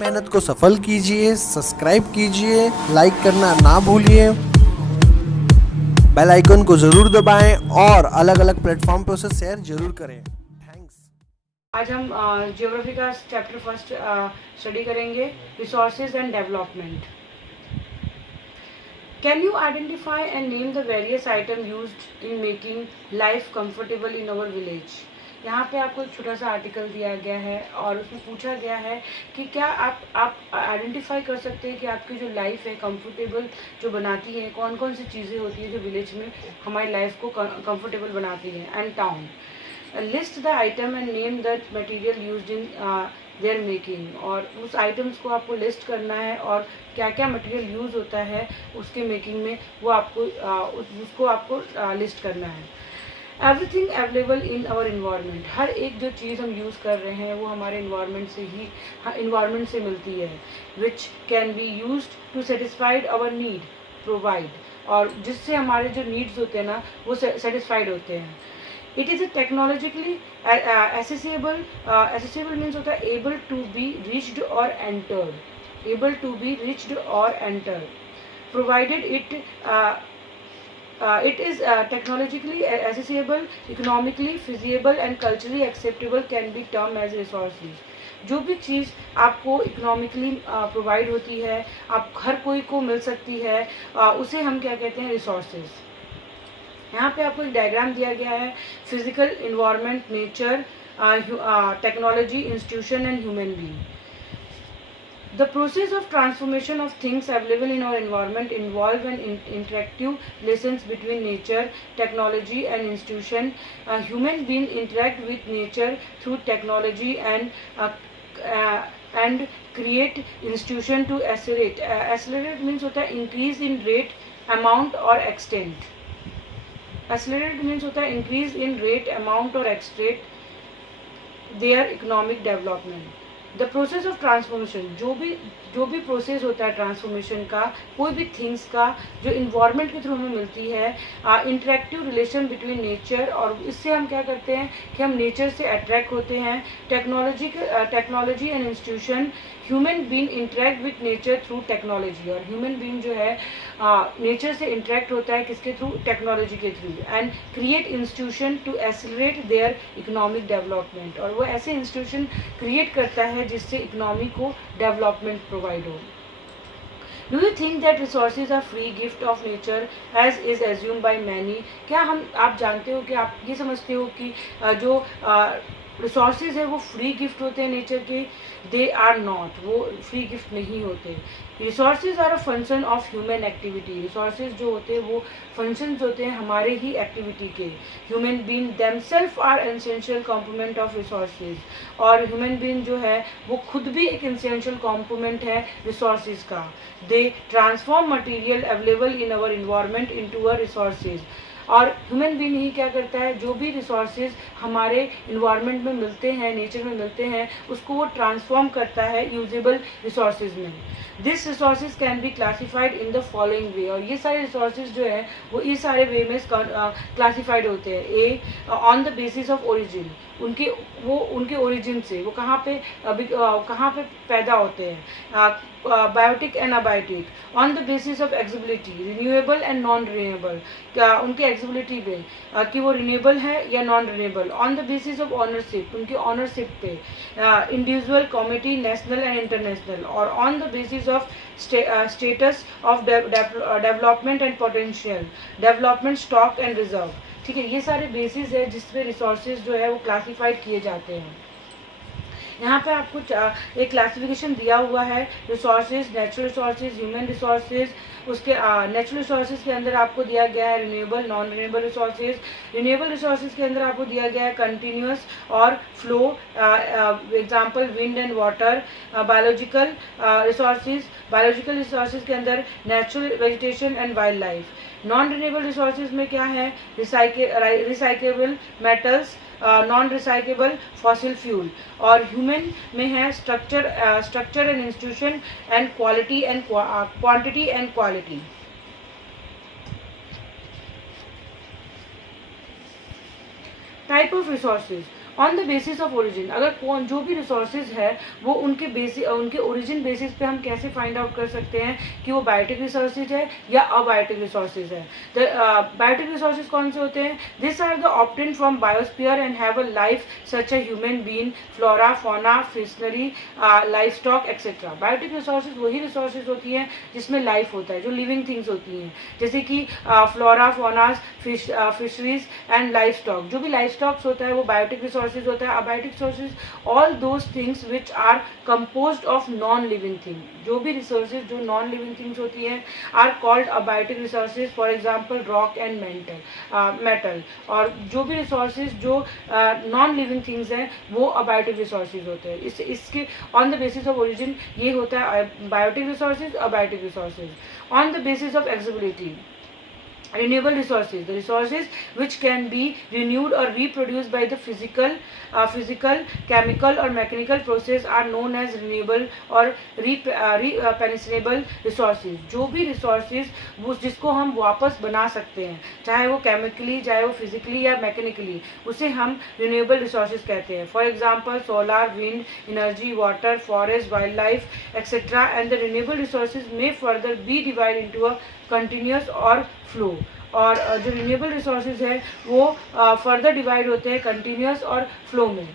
मेहनत को सफल कीजिए, सब्सक्राइब कीजिए, लाइक करना ना भूलिए, बेल आइकन को जरूर दबाएं और अलग अलग प्लेटफॉर्म पर उसे शेयर जरूर करें। थैंक्स। आज हम ज्योग्राफी का चैप्टर फर्स्ट स्टडी करेंगे, resources and development. Can you identify and name the various item used in making life comfortable in our village. यहाँ पे आपको एक छोटा सा आर्टिकल दिया गया है और उसमें पूछा गया है कि क्या आप आइडेंटिफाई कर सकते हैं कि आपकी जो लाइफ है कंफर्टेबल जो बनाती है, कौन कौन सी चीज़ें होती हैं जो विलेज में हमारी लाइफ को कंफर्टेबल बनाती है। And town, list the item and name the material used in their making. और उस आइटम्स को आपको लिस्ट करना है और क्या क्या मटेरियल यूज़ होता है उसके मेकिंग में, वो आपको उसको आपको लिस्ट करना है। Everything available in our environment, हर एक जो चीज़ हम यूज़ कर रहे हैं वो हमारे इन्वायरमेंट से मिलती है। Which can be use to satisfied our need provide, और जिससे हमारे जो नीड्स होते हैं ना वो सेटिस्फाइड होते हैं। It is a technologically accessible means होता है able to be reached or entered, able to be reached or entered, provided it is technologically accessible, economically feasible and culturally acceptable can be termed as resources। जो भी चीज़ आपको economically provide होती है, आप हर कोई को मिल सकती है, उसे हम क्या कहते हैं, रिसोर्सेज। यहाँ पे आपको एक डायग्राम दिया गया है, physical environment, nature, technology, institution and human being. The process of transformation of things available in our environment involve an interactive relations between nature, technology and institution. Human beings interact with nature through technology and create institution to accelerate. Accelerate means होता है increase in rate, amount or extent. Accelerate means होता है increase in rate, amount or extent their economic development। The process of transformation, जो भी process होता है transformation का, कोई भी थिंग्स का जो इन्वायरमेंट के थ्रू हमें मिलती है, इंटरेक्टिव रिलेशन बिटवीन नेचर, और इससे हम क्या करते हैं कि हम नेचर से अट्रैक्ट होते हैं। Technology and institution, human being interact with nature through technology, और ह्यूमन बीइंग जो है नेचर से इंटरेक्ट होता है किसके थ्रू, टेक्नोलॉजी के through. And create institution to accelerate their economic development, और वो ऐसे इंस्टीट्यूशन क्रिएट करता है जिससे इकोनॉमी को डेवलपमेंट प्रोवाइड हो। Do you think that resources are free gift of nature as is assume by many. क्या आप जानते हो कि आप ये समझते हो कि जो रिसोर्सेज है वो फ्री गिफ्ट होते हैं नेचर के? दे आर नॉट, वो फ्री गिफ्ट नहीं होते। Resources are a function of human activity, resources जो होते हैं वो फंक्शंस होते हैं हमारे ही एक्टिविटी के। Human being themself are essential component of resources, और ह्यूमन बीइंग जो है वो खुद भी एक एसेंशियल कॉम्पोनेंट है रिसोर्सेज का। They transform material available in our environment into a resources, और ह्यूमन बीइंग ही क्या करता है, जो भी रिसोर्सेज हमारे इन्वायरमेंट में मिलते हैं, नेचर में मिलते हैं, उसको वो ट्रांसफॉर्म करता है यूजेबल रिसोर्सेज में। This resources can be classified in the following वे, और ये सारे रिसोर्सेज जो है वो इस सारे वे में क्लासिफाइड होते हैं। A, on the basis of origin, उनके ओरिजिन से वो कहाँ पे पैदा होते हैं। Biotic and abiotic, on the basis of exhaustibility, renewable and non renewable, उनकी एग्जिबिलिटी पे कि वो रिन्यूएबल है या non renewable. On the basis of ownership, उनकी ऑनरशिप पे, individual, community, national and international, और on the basis of status of development and potential development, stock and reserve. ठीक है, ये सारे बेसिस है जिसपे रिसोर्सेज जो है वो क्लासीफाइड किए जाते हैं। यहाँ पे आपको एक क्लासिफिकेशन दिया हुआ है, resources, natural resources, human resources. उसके नेचुरल रिसोर्सेज के अंदर आपको दिया गया है renewable, non renewable resources. Renewable resources के अंदर आपको दिया गया है कंटिन्यूस और flow, example wind and water. Biological resources के अंदर natural vegetation and wild life. Non renewable resources में क्या है, recyclable metals, non recyclable fossil fuel, और ह्यूमन में है structure and institution and quality and quantity and quality. Type of resources, on the basis of origin, अगर कौन जो भी रिसोर्सेज है वो उनके ओरिजिन बेसिस पे हम कैसे फाइंड आउट कर सकते हैं कि वो बायोटिक रिसोर्सेज है या अबायोटिक रिसोर्सेज है। बायोटिक रिसोर्सेज कौन से होते हैं? This are the obtained from biosphere and have a life such a human being, flora, fauna, fishery, life stock etcetera. Biotic resources वही रिसोर्सेज होती हैं जिसमें लाइफ होता है, जो लिविंग थिंग्स होती हैं, जैसे कि flora, faunas, fisheries and life stock. जो भी लाइफ स्टॉक्स होता है वो बायोटिक रिसोर्सेज होता है। Abiotic resources all those things which are composed of non living thing. जो भी रिसोर्सेज जो नॉन लिविंग थिंग्स होती हैं are called abiotic resources, for example rock and metal. और जो भी रिसोर्सेज जो नॉन लिविंग थिंग्स हैं वो अबायोटिक रिसोर्सेज होते हैं। इसके on the basis of origin ये होता है biotic resources, abiotic resources. On the basis of accessibility, renewable resources, the resources which can be renewed or reproduced by the physical, chemical or mechanical process are known as renewable or replenishable resources। जो भी resources वो जिसको हम वापस बना सकते हैं, चाहे वो chemically, चाहे वो physically या mechanically, उसे हम renewable resources कहते हैं। For example, solar, wind energy, water, forest, wildlife, etc. And the renewable resources may further be divided into a continuous और फ्लो। और जो रिन्यूएबल रिसोर्सेज है वो फर्दर डिवाइड होते हैं कंटिन्यूस और फ्लो में।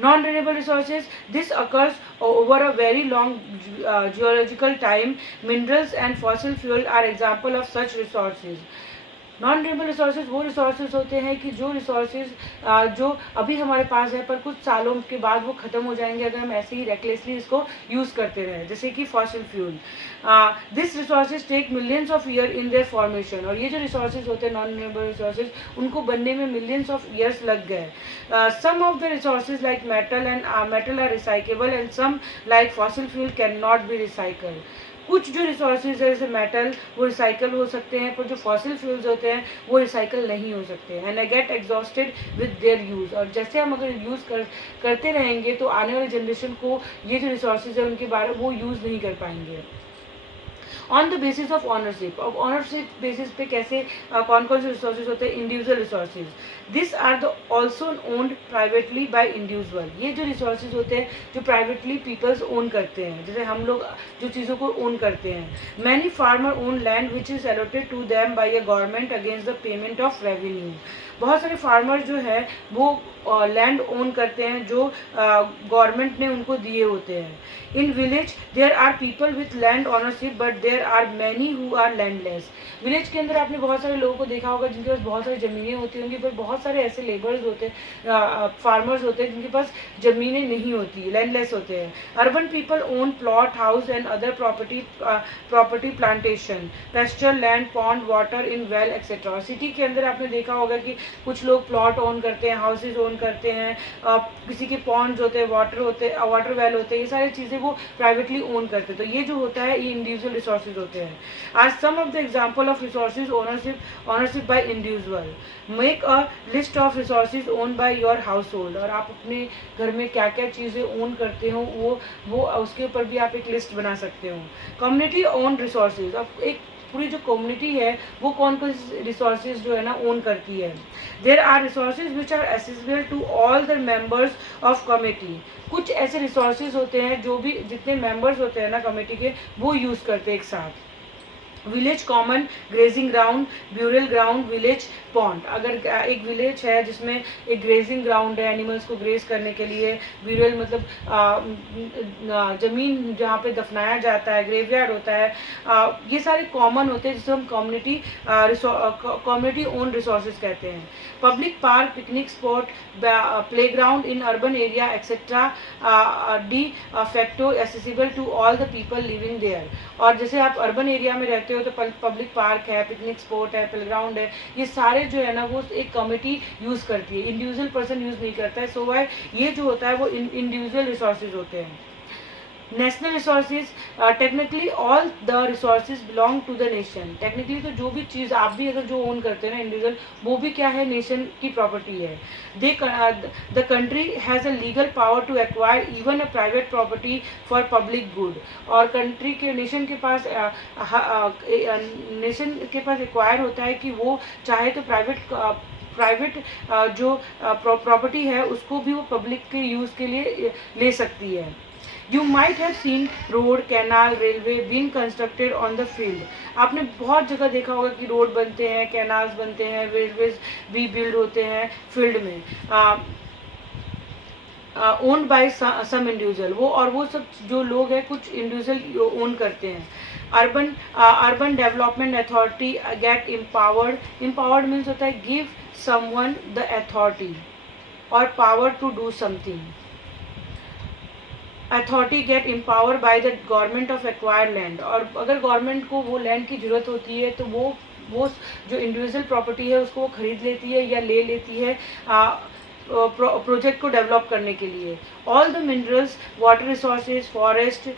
Non renewable resources, this occurs over a very long geological time. Minerals and fossil fuel are example of such resources. Non renewable resources वो रिसोर्सेज होते हैं कि जो रिसोर्सेज जो अभी हमारे पास है पर कुछ सालों के बाद वो ख़त्म हो जाएंगे अगर हम ऐसे ही रेकलेसली इसको यूज़ करते रहें, जैसे कि fossil fuel. This resources take millions of year in their formation. और ये जो रिसोर्सेज होते हैं नॉन रिन्यूएबल रिसोर्सेज, उनको बनने में मिलियंस ऑफ ईयर्स लग गए। Some of the resources like metal are recyclable and some like fossil fuel can not be recycle. कुछ जो रिसोर्सेज है जैसे मेटल वो रिसाइकल हो सकते हैं, पर जो फॉसिल फ्यूल्स होते हैं वो रिसाइकल नहीं हो सकते। And I get exhausted with their use. और जैसे हम अगर यूज़ करते रहेंगे तो आने वाली जनरेशन को ये जो रिसोर्सेज है उनके बारे में वो यूज़ नहीं कर पाएंगे। On the basis of ownership, अब ऑनरशिप बेसिस पे कैसे कौन कौन से रिसोर्सेज होते हैं? Individual resources, this are the also owned privately by individual. ये जो रिसोर्सेज होते हैं जो प्राइवेटली पीपल्स ओन करते हैं, जैसे हम लोग जो चीज़ों को ओन करते हैं। Many farmer own land which is allotted to them by a government against the payment of revenue. बहुत सारे फार्मर जो है वो लैंड ओन करते हैं जो गवर्नमेंट ने उनको दिए होते हैं। In village there are people with land ownership but there are many who are landless. Village के अंदर आपने बहुत सारे लोगों को देखा होगा जिनके पास बहुत सारी ज़मीनें होती होंगी, पर बहुत सारे ऐसे लेबर्स होते हैं, फार्मर्स होते हैं जिनके पास ज़मीनें नहीं होती, लैंडलेस होते हैं। Urban people own plot, house and other property, plantation, pasture land, pond, water in well etcetera. City के अंदर आपने देखा होगा कि कुछ लोग प्लॉट ओन करते हैं, हाउसेज ओन करते हैं, किसी के पॉन्ड्स होते हैं, वाटर वेल होते हैं, ये सारी चीज़ें वो प्राइवेटली ओन करते हैं। तो ये जो होता है ये इंडिविजुअल रिसोर्सेज होते हैं। Are some of the example of resources ownership by individual. Make a list of resources own by your household. और आप अपने घर में क्या क्या चीज़ें ओन करते हो वो उसके ऊपर भी आप एक लिस्ट बना सकते हो। कम्युनिटी ओन रिसोर्सेज, अब एक पूरी जो कम्युनिटी है वो कौन कौन से रिसोर्सेज जो है ना ओन करती है। There are resources which are accessible to all the members of committee. कुछ ऐसे रिसोर्सेज होते हैं जो भी जितने मेंबर्स होते हैं ना कमेटी के वो यूज़ करते हैं एक साथ। Village common, grazing ground, burial ground, village pond. अगर एक विलेज है जिसमें एक ग्रेजिंग ग्राउंड है एनिमल्स को ग्रेज करने के लिए, ब्यूरल मतलब ज़मीन जहाँ पे दफनाया जाता है, ग्रेवयार्ड होता है, ये सारे कॉमन होते हैं जिसे हम कम्युनिटी ओन रिसोर्सेज कहते हैं। Public park, picnic spot, playground in urban area etcetera de facto accessible to all the people living there. और जैसे आप अर्बन एरिया में रहते हो तो पब्लिक पार्क है, पिकनिक स्पॉट है, प्लेग्राउंड है, ये सारे जो है ना वो एक कमिटी यूज़ करती है, इंडिविजुअल पर्सन यूज़ नहीं करता है। सो वाई ये जो होता है वो इंडिविजुअल रिसोर्सेज होते हैं। National resources, technically all the resources belong to the nation. Technically तो जो भी चीज़ आप भी अगर जो ओन करते हैं ना इंडिविजुअल, वो भी क्या है, नेशन की प्रॉपर्टी है। The country has a legal power to acquire even a private property for public good. और कंट्री के नेशन के पास एक्वायर होता है कि वो चाहे तो प्राइवेट प्राइवेट जो प्रॉपर्टी है उसको भी वो पब्लिक के यूज़ के लिए ले सकती है। You might have seen road, canal, railway being constructed on the field. आपने बहुत जगह देखा होगा कि रोड बनते हैं, कैनाल्स बनते हैं, रेलवेज भी बिल्ड होते हैं फील्ड में, ओन्ड बाय सम इंडिविजुअल। वो सब जो लोग हैं कुछ इंडिविजुअल ओन करते हैं। Urban development authority get empowered means होता है गिव समवन द अथॉरिटी और power to do something. Authority get empower by the government of acquired land, और अगर गवर्नमेंट को वो लैंड की ज़रूरत होती है तो वो जो इंडिविजुअल प्रॉपर्टी है उसको वो खरीद लेती है या ले लेती है प्रोजेक्ट को डेवलप करने के लिए। All the minerals, water resources, forest,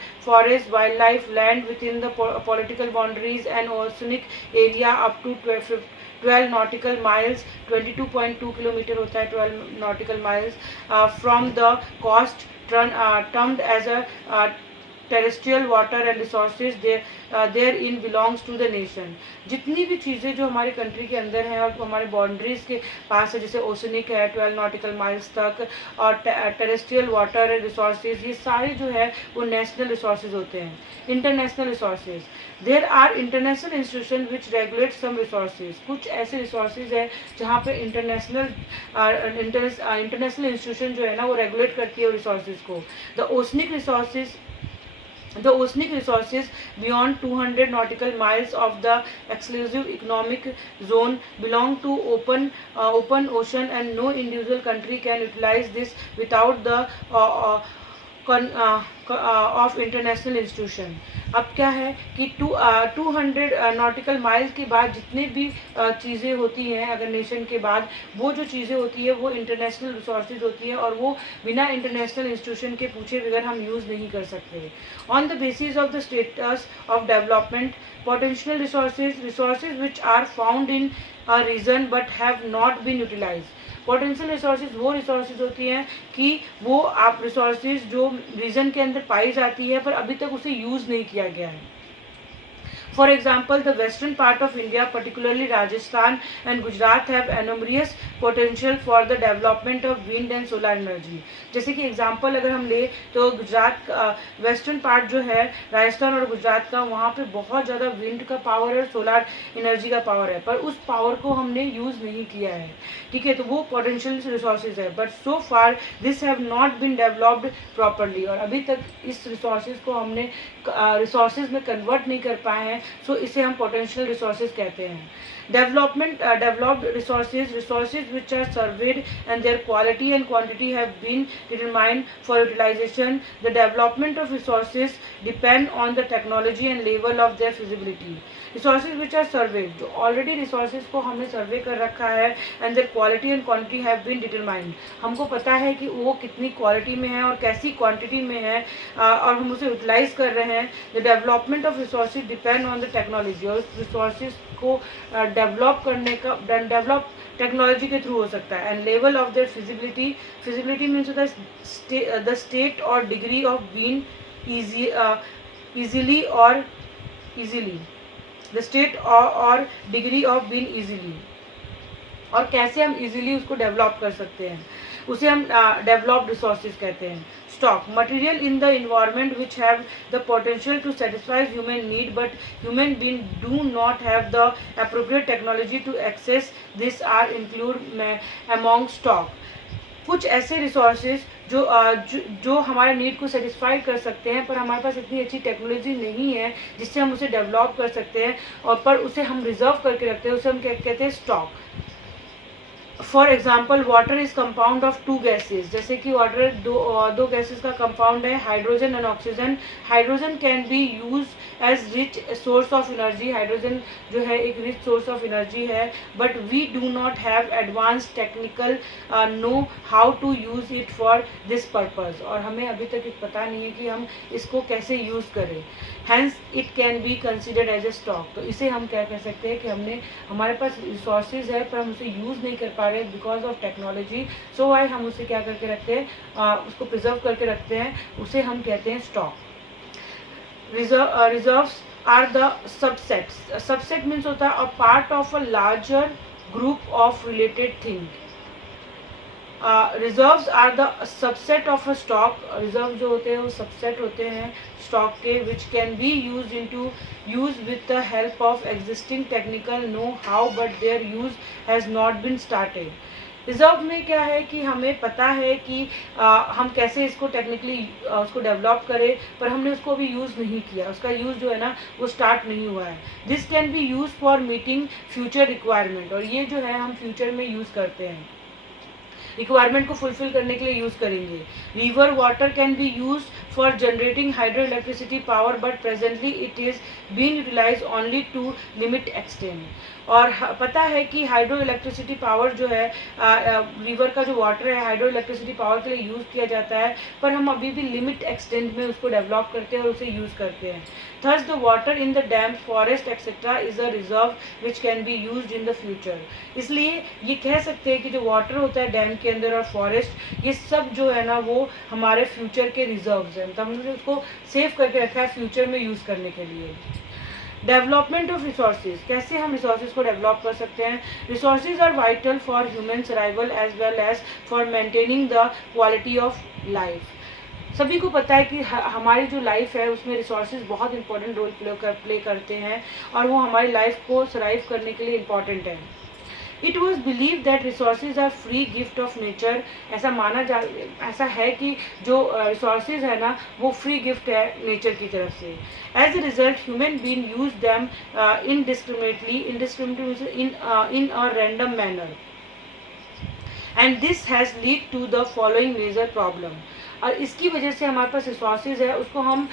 wild life, land within the political boundaries and oceanic area up to 12 nautical miles, 22.2 kilometre होता है 12 nautical miles, from the coast termed as a terrestrial water and resources therein belongs to the nation. जितनी भी चीज़ें जो हमारे country के अंदर हैं और हमारे बाउंड्रीज के पास है, जैसे ओशनिक है 12 nautical miles तक, और टेरेस्ट्रियल वाटर एंड रिसोर्सेज, ये सारे जो है वो नेशनल रिसोर्सेज होते हैं। International resources, there are international institution which regulate some resources. कुछ ऐसे रिसोर्सेज है जहाँ पे इंटरनेशनल इंस्टीट्यूशन जो है ना वो रेगुलेट करती है रिसोर्सेज को। The oceanic resources beyond 200 nautical miles of the exclusive economic zone belong to open ocean, and no individual country can utilize this without the of international institution. अब क्या है कि 200 नॉटिकल माइल्स के बाद जितने भी चीज़ें होती हैं अगर नेशन के बाद, वो जो चीज़ें होती है वो इंटरनेशनल रिसोर्सेज होती है और वो बिना इंटरनेशनल इंस्टीट्यूशन के पूछे बगैर हम यूज़ नहीं कर सकते। On the basis of the status of development, potential resources which are found in a region but have not been utilized। Potential resources वो रिसोर्सेज होती हैं कि वो आप रिसोर्सेज जो रीजन के अंदर पाई जाती है पर अभी तक उसे यूज़ नहीं किया गया है। For example, the western part of India, particularly Rajasthan and Gujarat, have enormous potential for the development of wind and solar energy। जैसे कि एग्जाम्पल अगर हम ले तो गुजरात वेस्टर्न पार्ट जो है राजस्थान और गुजरात का, वहाँ पे बहुत ज़्यादा विंड का पावर है, सोलार एनर्जी का पावर है, पर उस पावर को हमने यूज़ नहीं किया है। ठीक है, तो वो पोटेंशियल रिसोर्सेज है, but so far this have not been developed properly, और अभी तक इस रिसोर्सेज को हमने रिसोर्सेज में कन्वर्ट नहीं कर पाए हैं, सो इसे हम पोटेंशियल रिसोर्सेज कहते हैं। Developed resources which are surveyed and their quality and quantity have been determined for utilization. The development of resources depend on the technology and level of their feasibility. Resources which are surveyed, जो already resources को हमने survey कर रखा है, and their quality and quantity have been determined, हमको पता है कि वो कितनी क्वालिटी में है और कैसी क्वांटिटी में है, और हम उसे यूटिलाइज कर रहे हैं। The development of resources depend on the technology, और रिसोर्सेज को डेवलप करने का टेक्नोलॉजी के थ्रू हो सकता है। And level of their feasibility means होता है द स्टेट और degree of being easily the state और डिग्री ऑफ बीइंग इजीली, और कैसे हम इजीली उसको डेवलप कर सकते हैं, उसे हम डेवलप्ड रिसोर्सेज कहते हैं। Stock, material in the environment which have the potential to satisfy human need but human being do not have the appropriate technology to access this are include among stock. कुछ ऐसे resources जो हमारे need को satisfy कर सकते हैं, पर हमारे पास इतनी अच्छी टेक्नोलॉजी नहीं है जिससे हम उसे डेवलप कर सकते हैं, और पर उसे हम रिजर्व करके रखते हैं, उसे हम कहते हैं stock. For example, water is compound of 2 gases, जैसे कि वाटर दो गैसेज का कंपाउंड है, hydrogen and oxygen. Hydrogen can be use as rich source of energy, hydrogen जो है एक रिच सोर्स ऑफ एनर्जी है, but we do not have advance technical know how to use it for this purpose, और हमें अभी तक पता नहीं है कि हम इसको कैसे यूज़ करें। Hence it can be considered as a stock. तो इसे हम क्या कह सकते हैं कि हमारे पास रिसोर्सेज है पर हम उसे यूज़ नहीं कर पा रहे because of technology, so why हम उसे क्या करके रखते हैं, उसको प्रिजर्व करके रखते हैं, उसे हम कहते हैं stock. Reserves are the subsets. Subset means होता है a part of a larger group of related things. Reserves are the subset of a stock. Reserve जो होते हैं वो सबसेट होते हैं स्टॉक के, which can be use with the help of existing technical know how, but their use has not been started. Reserve में क्या है कि हमें पता है कि हम कैसे इसको टेक्निकली उसको डेवलप करें, पर हमने उसको अभी यूज़ नहीं किया, उसका यूज़ जो है ना वो स्टार्ट नहीं हुआ है. This can be use for meeting future requirement. और ये जो है हम फ्यूचर में यूज़ करते हैं, रिक्वायरमेंट को फुलफिल करने के लिए यूज़ करेंगे. River water can be use for generating hydro electricity power, but presently it is been utilize only to limit extent. और पता है कि हाइड्रो इलेक्ट्रिसिटी पावर जो है रिवर का जो वाटर है हाइड्रो इलेक्ट्रिसिटी पावर के लिए यूज़ किया जाता है, पर हम अभी भी लिमिट एक्सटेंट में उसको डेवलप करते हैं और उसे यूज़ करते हैं. Thus the water in the dam, forest etc. is a reserve which can be used in the future. इसलिए ये कह सकते हैं कि जो वाटर होता है डैम के अंदर और फॉरेस्ट, ये सब जो है ना वो हमारे फ्यूचर के रिजर्व्स हैं, मतलब हमने उसको सेव करके रखा है फ्यूचर में यूज़ करने के लिए. डेवलपमेंट ऑफ रिसोर्सेज, कैसे हम रिसोर्सेज को डेवलप कर सकते हैं. Resources are vital for human survival as well as for maintaining the quality of life. सभी को पता है कि हमारी जो लाइफ है उसमें रिसोर्सेज बहुत इंपॉर्टेंट रोल प्ले करते हैं और वो हमारी लाइफ को सर्वाइव करने के लिए इम्पॉर्टेंट है. It was believe that resources are free gift of nature. ऐसा है कि जो रिसोर्सेज है ना वो फ्री गिफ्ट है नेचर की तरफ से. As a result human being use them indiscriminately in a random manner, and this has lead to the following major problem. और इसकी वजह से हमारे पास रिसोर्सेज है उसको हम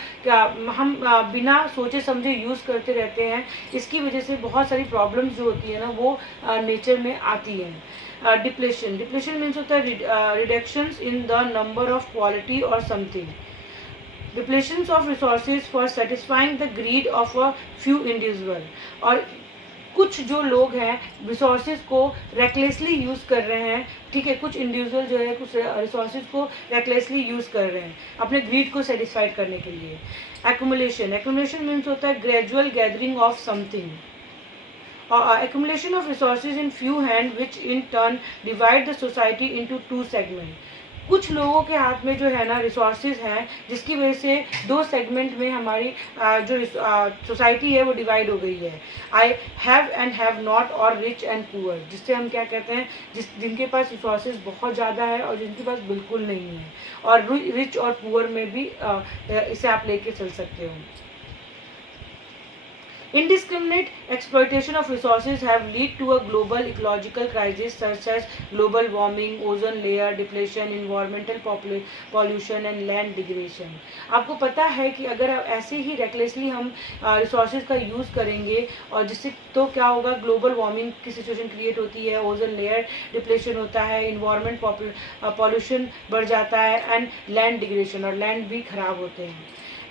बिना सोचे समझे यूज़ करते रहते हैं. इसकी वजह से बहुत सारी प्रॉब्लम्स जो होती है ना वो नेचर में आती हैं. डिप्लेशन मीन्स होता है reductions in the number of quality और something. Depletions of resources for satisfying the greed of a few individual. और कुछ जो लोग हैं रिसोर्सेज को रेकलेसली यूज़ कर रहे हैं, ठीक है, कुछ इंडिविजुअल जो है कुछ रिसोर्सेज को रेकलेसली यूज़ कर रहे हैं अपने ग्रीड को सेटिस्फाइड करने के लिए. एक्यूमुलेशन मीन्स होता है gradual gathering of something. accumulation of resources in few hands which in turn divide the society into two segments. कुछ लोगों के हाथ में जो है ना रिसोर्सेज हैं जिसकी वजह से दो सेगमेंट में हमारी जो सोसाइटी है वो डिवाइड हो गई है. I have and have not और रिच एंड पुअर, जिससे हम क्या कहते हैं जिनके पास रिसोर्सेज बहुत ज़्यादा है और जिनके पास बिल्कुल नहीं है. और रिच और पुअर में भी इसे आप लेके चल सकते हो. Indiscriminate exploitation of resources have led to a global ecological crisis such as global warming, ozone layer depletion, environmental pollution and land degradation. आपको पता है कि अगर ऐसे ही recklessly हम resources का use करेंगे और जिससे तो क्या होगा, ग्लोबल वार्मिंग की सिचुएशन क्रिएट होती है, ओजोन लेयर डिप्लेशन होता है, इन्वायरमेंट पॉल्यूशन बढ़ जाता है एंड लैंड डिग्रेडेशन, और लैंड भी खराब होते हैं.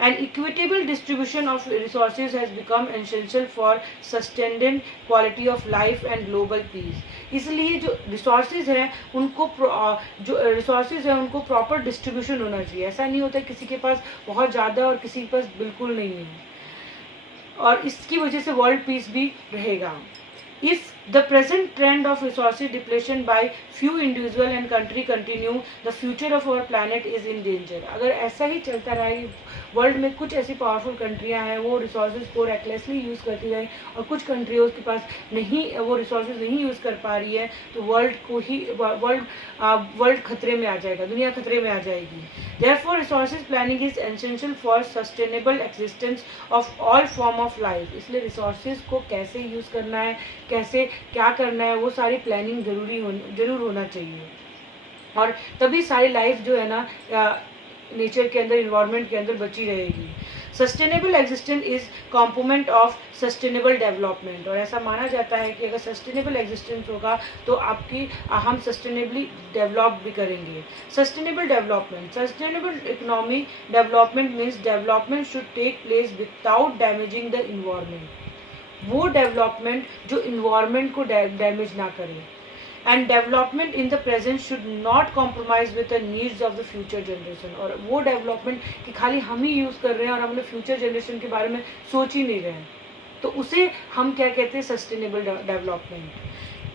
An equitable distribution of resources has become essential for sustaining quality of life and global peace. इसलिए जो रिसोर्सेज हैं उनको प्रॉपर डिस्ट्रीब्यूशन होना चाहिए. ऐसा नहीं होता किसी के पास बहुत ज़्यादा और किसी के पास बिल्कुल नहीं है, और इसकी वजह से वर्ल्ड पीस भी रहेगा. If the present trend of resources depletion by few individual and country continue, the future of our planet is in danger. अगर ऐसा ही चलता रहा, वर्ल्ड में कुछ ऐसी पावरफुल कंट्रियां हैं वो रिसोर्सेज को रेकलेसली यूज़ करती है और कुछ कंट्रियों के पास नहीं, वो रिसोर्सेज नहीं यूज़ कर पा रही है, तो वर्ल्ड खतरे में आ जाएगा, दुनिया खतरे में आ जाएगी. Therefore, resources planning is essential for sustainable existence of all form of life. इसलिए रिसोर्सेज को कैसे यूज़ करना है, कैसे क्या करना है, वो सारी प्लानिंग जरूर होना चाहिए, और तभी सारी लाइफ जो है ना नेचर के अंदर, इन्वायरमेंट के अंदर बची रहेगी. Sustainable existence is component of sustainable development. और ऐसा माना जाता है कि अगर सस्टेनेबल एग्जिस्टेंस होगा तो हम सस्टेनेबली डेवलप भी करेंगे. Sustainable development, sustainable economy development means development should take place without damaging the environment. वो डेवलपमेंट जो इन्वायरमेंट को डैमेज ना करे. And development in the present should not compromise with the needs of the future generation. और वो development कि खाली हम ही यूज़ कर रहे हैं और हम लोग फ्यूचर जनरेशन के बारे में सोच ही नहीं रहे हैं, तो उसे हम क्या कहते हैं, sustainable development.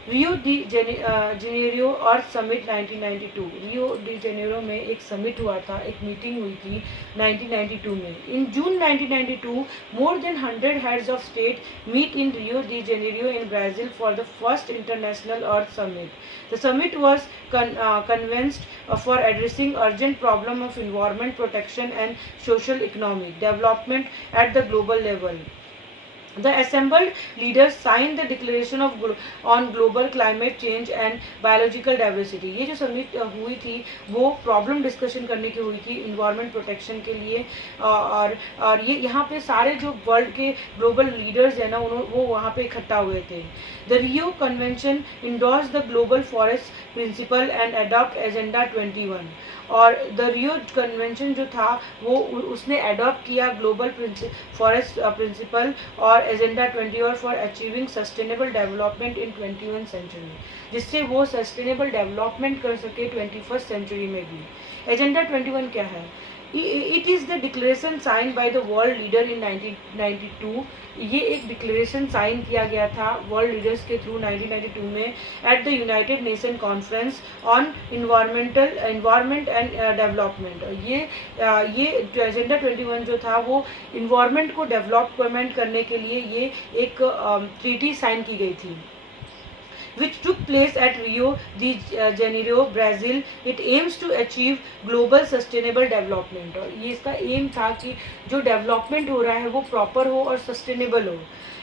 Rio de Janeiro earth summit 1992, Rio de Janeiro में एक समिट हुआ था, एक मीटिंग हुई थी 1992 में. इन जून 1992 more than 100 heads of state meet in Rio de Janeiro in Brazil for the first international Earth Summit. The summit was convened for addressing urgent problem of environment protection and social economic development at the global level. The assembled leaders signed the Declaration on Global Climate Change and Biological Diversity. ये जो summit हुई थी वो problem discussion करने की हुई थी environment protection के लिए, और ये यहाँ पे सारे जो वर्ल्ड के ग्लोबल लीडर्स हैं ना वो वहाँ पे इकट्ठा हुए थे. The Rio Convention endorsed the Global Forest Principle and adopt Agenda 21. और द रियो कन्वेंशन जो था वो उसने अडॉप्ट किया ग्लोबल फॉरेस्ट प्रिंसिपल और एजेंडा 20 और for achieving sustainable development in 21 century, जिससे वो सस्टेनेबल डेवलपमेंट कर सके 21st सेंचुरी में भी. एजेंडा 21 क्या है? It is the declaration signed by the world leader in 1992. ये एक डिक्लेरेशन साइन किया गया था वर्ल्ड लीडर्स के थ्रू 1992 में at the United nation conference on environment and development. ये एजेंडा 21 जो था वो इन्वायरमेंट को डेवलपमेंट करने के लिए ये एक ट्रीटी साइन की गई थी, which took place at Rio de Janeiro, Brazil. It aims to achieve global sustainable development. और ये इसका एम था कि जो डेवलपमेंट हो रहा है वो प्रॉपर हो और सस्टेनेबल हो.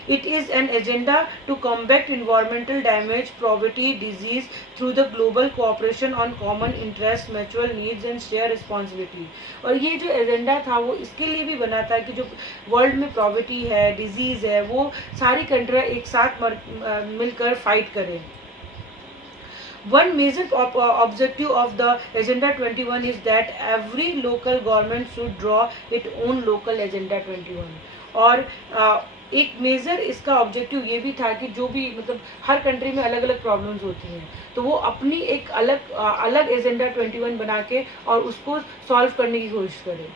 It is an agenda to combat environmental damage, poverty, disease through the global cooperation on common interests, mutual needs and share responsibility. और ये जो एजेंडा था वो इसके लिए भी बना था कि जो वर्ल्ड में पॉवर्टी है, डिजीज़ है, वो सारी कंट्रियाँ एक साथ मिलकर फाइट करें. One major objective of the Agenda 21 is that every local government should draw its own local Agenda 21. और एक मेजर इसका ऑब्जेक्टिव ये भी था कि जो भी मतलब हर कंट्री में अलग अलग प्रॉब्लम्स होती हैं तो वो अपनी एक अलग एजेंडा 21 बना के और उसको सॉल्व करने की कोशिश करें.